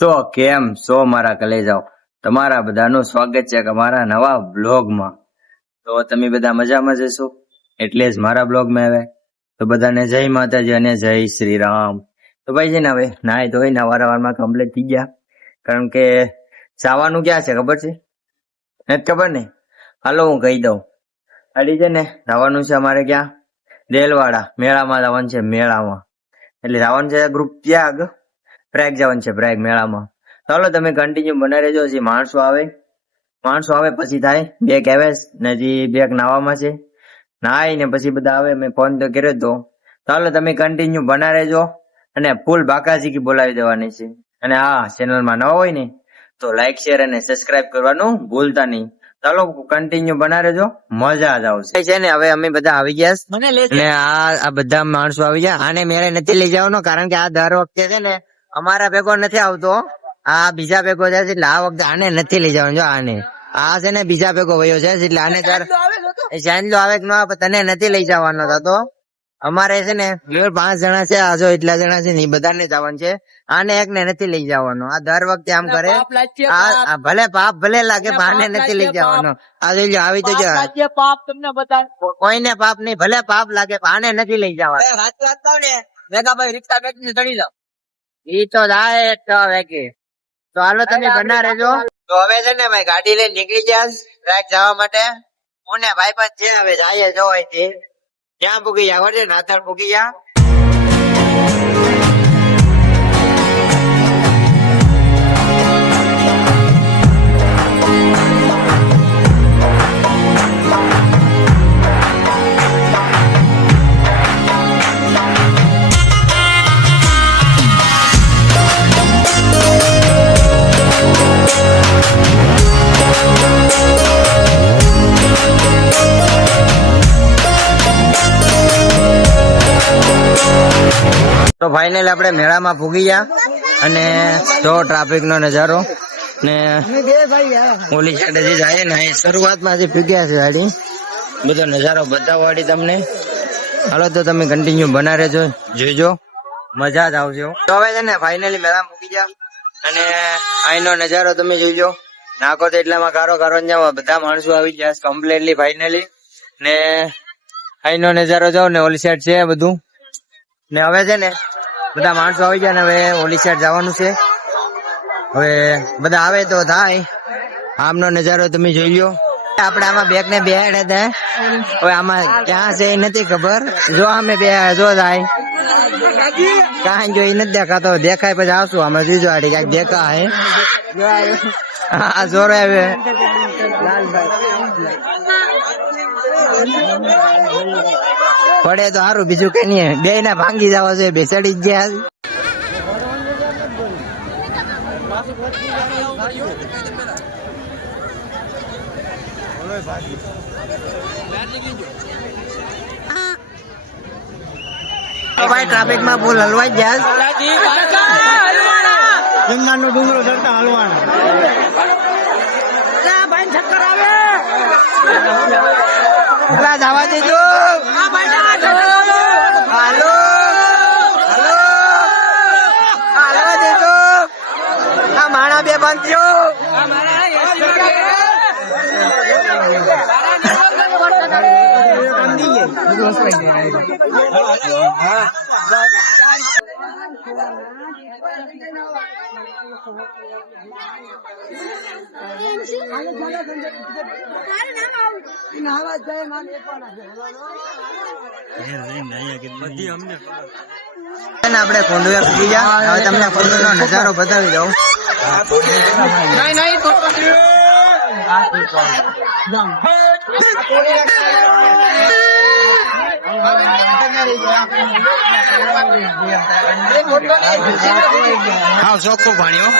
તો કેમ છો મારા કલેજાઓ? તમારા બધાનું સ્વાગત છે કે મારા નવા બ્લોગમાં તો તમે બધા મજામાં જશો એટલે જ મારા બ્લોગમાં આવે તો બધાને જય માતાજી અને જય શ્રી રામ તો ભાઈ છે ને હવે નાય ધોઈ નવા વારવારમાં કમ્પ્લીટ થઈ ગયા. કારણ કે સાવાનું ક્યાં છે ખબર છે? નથી ખબર ને? હાલો હું કહી દઉં. અડી છે ને જવાનું છે અમારે ક્યાં? દેલવાડા. મેળામાં જવાનું છે, મેળામાં. એટલે જવાનું છે ગ્રુપ ત્યાગ પ્રયાગ જવાનું છે પ્રેગ મેળામાં. ચાલો તમે કન્ટિન્યુ બના રહેજો હજી માણસો આવે. માણસો આવે પછી થાય. બે કહેવેશ ને હજી બે નાવામાં છે. નાય ને પછી બધા આવે મેં ફોન તો કર્યો તો. ચાલો તમે કન્ટિન્યુ બના રહેજો અને ફૂલ બાકાજી બોલાવી દેવાની છે. અને હા ચેનલમાં ન હોય ને તો લાઈક શેર અને સબસ્ક્રાઇબ કરવાનું ભૂલતા નહીં. ચાલો કન્ટિન્યુ બના રહેજો મજા જ આવશે. છે ને હવે અમે બધા આવી ગયા મને લે આ આ બધા માણસો આવી ગયા. આને મેળે નથી લઈ જવાનો કારણ કે આ દર વખતે છે ને અમારા ભેગો નથી આવતો. આ બીજા ભેગો જાય છે એટલે આ વખતે આને નથી લઈ જવાનો જો આને. આ છે ને બીજા ભેગો વયો છે એટલે આને તાર આવે છે તો? એ ચાંદલો આવે કે ન આવે તને નથી લઈ જવાનો થતો અમારે છે ને પાંચ જણા છે આજો એટલા જણા છે ને એ બધાને જવાનું છે. આને એક ને નથી લઈ જવાનો. આ દર વખતે આમ કરે. આ ભલે પાપ ભલે લાગે પણ આને નથી લઈ જવાનો. આ જોઈ લો આવી તો પાપ જો પાપ તમને બધા કોઈને પાપ નહીં ભલે પાપ લાગે પણ આને નથી લઈ જવાનો. એ વાત વાત ને મેઘાભાઈ રિક્ષા બેઠીને ચડી જાઓ. ઈ તો જાય તો હવે તો હાલો તમે બના રહેજો. તો હવે છે ને ભાઈ ગાડી લઈને નીકળી ગયા ટ્રેક જવા માટે. હું ને ભાઈ પણ છે હવે જાય જો અહીંથી. ત્યાં પૂગી ગયા છે નાથર પૂગી ગયા. તો ફાઇનલ આપણે મેળામાં પૂગી ગયા અને જો ટ્રાફિક નો નજારો ને ઓલી સાઈડે જે જાય ને એ શરૂઆતમાં જે પૂગ્યા છે ગાડી. બધો નજારો બતાવવાડી તમને. હાલો તો તમે કન્ટિન્યુ બના રહેજો, જોઈજો. મજા જ આવશે તો હવે છે ને ફાઇનલી મેળામાં પૂગી ગયા અને અહીંનો નજારો તમે જોઈજો. નાખો તો એટલામાં કારો કારો બધા માણસો આવી ગયા કમ્પ્લીટલી ફાઇનલી ને અહીંનો નજારો જાવ ને ઓલી સાઈડ છે બધું. ને હવે છે ને, બધા માણસો આવી ગયા ને હવે ઓલી સાઈડ જવાનું છે. હવે બધા આવે તો થાય. આમનો નજારો તમે જોઈ લો આપણે આમાં બેગ ને બેહાડે હતા. હવે આમાં ક્યાં છે એ નથી ખબર. જો અમે બે, જો થાય કાંઈ જો એ નથી દેખાતો. દેખાય પછી આવશું આમાં બીજો આડી ક્યાંક દેખાય. જોર આવે. પડે તો સારું બીજું કઈ નહીં. બે ના ભાંગી જવા છે બેસાડી જ ગયા ભાઈ ટ્રાફિકમાં ફૂલ હલવાઈ ગયા નો ડુંગરો ચડતા હલવાનો. પેલા જવા દેજો હાલો હાલો હાલો દેજો આ માણા બે બંધ થયો અને આપણે કોંડુએ પૂરી ગયા હવે તમને કોંડુનો નજારો બતાવી દઉં હા ચોખ્ખું ભણ્યો હો.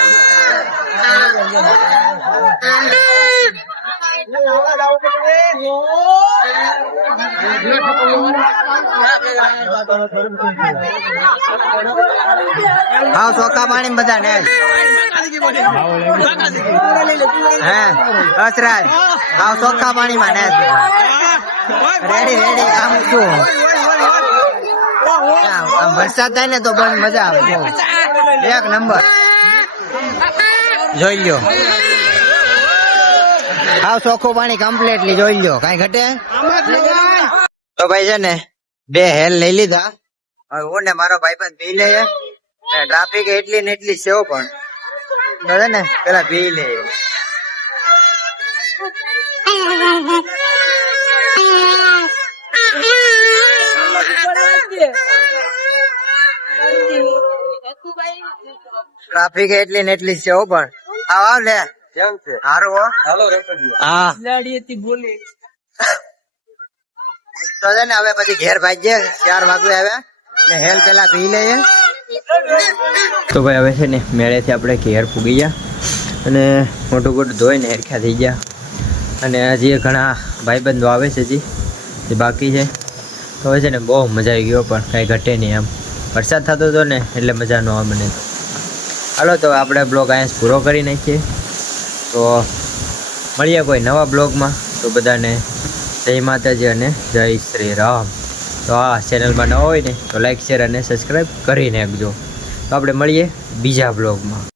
ચોખ્ખા પાણી બધા ને હે અસરાજ હા ચોખ્ખા પાણી માં ને. રેડી રેડી આમ શું વરસાદ થાય ને તો પણ મજા આવે એક નંબર. જોઈ લ્યો. આવ ચોખ્ખું પાણી કમ્પ્લીટલી જોઈ લો કઈ ઘટે? તો ભાઈ છે ને, બે હેલ લઈ લીધા. હું ને મારો ભાઈ પણ પી ને ટ્રાફિક એટલી ને એટલી સેવ પણ. તો છે ને, પેલા પી લઈએ. ટ્રાફિક એટલી ને એટલી છે પણ. આવો આવ લે. કેમ છે? હારું હો. હા. તો છે ને હવે પછી ઘેર ભાઈ ચાર વાગે આવે. ને હેલ પેલા પી લઈએ તો ભાઈ હવે છે ને મેળેથી આપણે ઘેર ફૂગી ગયા. અને મોટું મોટું ધોઈને હેરખ્યા થઈ ગયા. અને હજી ઘણા ભાઈબંધો આવે છે હજી. જે બાકી છે. તો હવે છે ને બહુ મજા આવી ગયો પણ કાંઈ ઘટે નહીં એમ. વરસાદ થતો હતો ને એટલે મજા ન આવે મને. હાલો, તો આપણે બ્લોગ અહીંયા પૂરો કરી નાખીએ. તો મળીએ કોઈ નવા બ્લોગમાં. તો બધાને જય માતાજી અને જય શ્રી રામ. તો આ ચેનલમાં ન હોય ને, તો લાઈક શેર અને સબસ્ક્રાઈબ કરી નાખજો. તો આપણે મળીએ બીજા બ્લોગમાં.